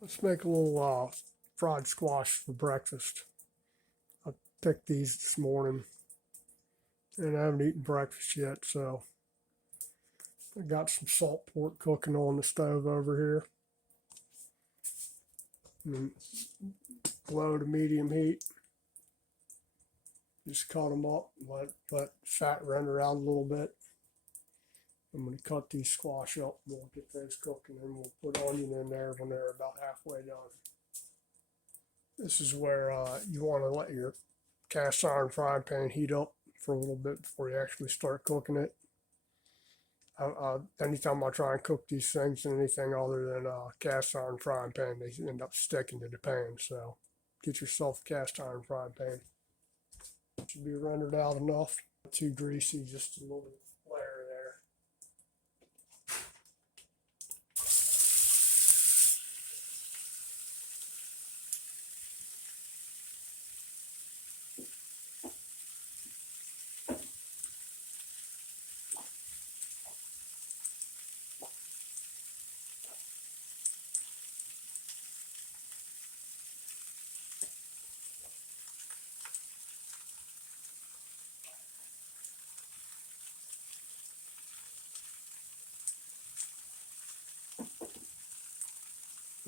Let's make a little fried squash for breakfast. I picked these this morning and I haven't eaten breakfast yet, so I got some salt pork cooking on the stove over here. And low to medium heat. Just cut them up, let fat render out a little bit. I'm going to cut these squash up. We'll get those cooking and we'll put onion in there when they're about halfway done. This is where you want to let your cast iron frying pan heat up for a little bit before you actually start cooking it. Anytime I try and cook these things in anything other than a cast iron frying pan, they end up sticking to the pan. So get yourself a cast iron frying pan. It should be rendered out enough. Too greasy, just a little layer there.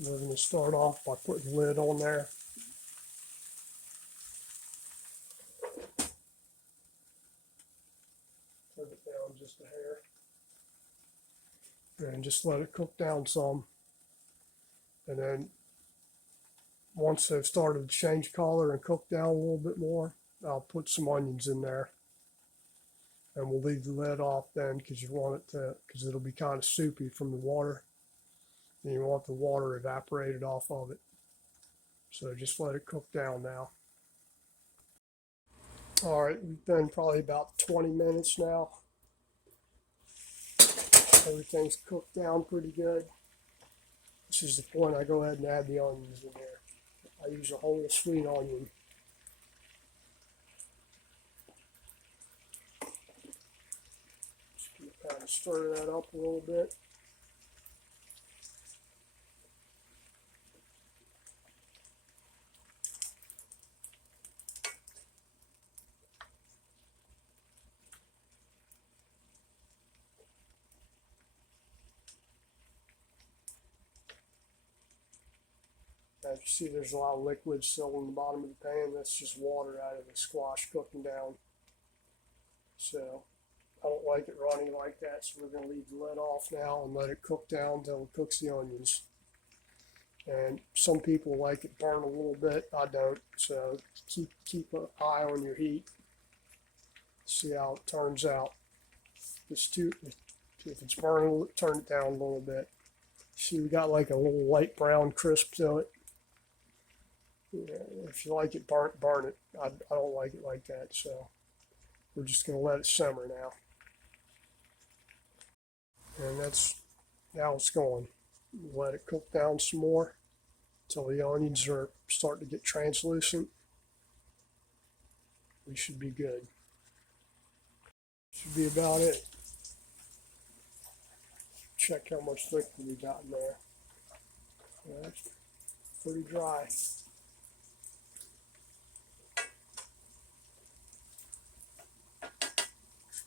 We're going to start off by putting the lid on there. Turn it down just a hair. And just let it cook down some. And then once they've started to change color and cook down a little bit more, I'll put some onions in there. And we'll leave the lid off then because you want it to, because it'll be kind of soupy from the water. And you want the water evaporated off of it. So just let it cook down now. All right, we've been probably about 20 minutes now. Everything's cooked down pretty good. This is the point I go ahead and add the onions in there. I use a whole sweet onion. Just kind of stir that up a little bit. As you see, there's a lot of liquid still in the bottom of the pan. That's just water out of the squash cooking down. So I don't like it running like that, so we're going to leave the lid off now and let it cook down until it cooks the onions. And some people like it burn a little bit. I don't. So keep an eye on your heat. See how it turns out. If it's burning, turn it down a little bit. See, we got like a little light brown crisp to it. Yeah, if you like it burnt, burn it. I don't like it like that, so we're just going to let it simmer now. And that's now it's going. Let it cook down some more until the onions are starting to get translucent. We should be good. Should be about it. Check how much liquid we got in there. Yeah, that's pretty dry.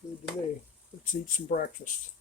Good to me. Let's eat some breakfast.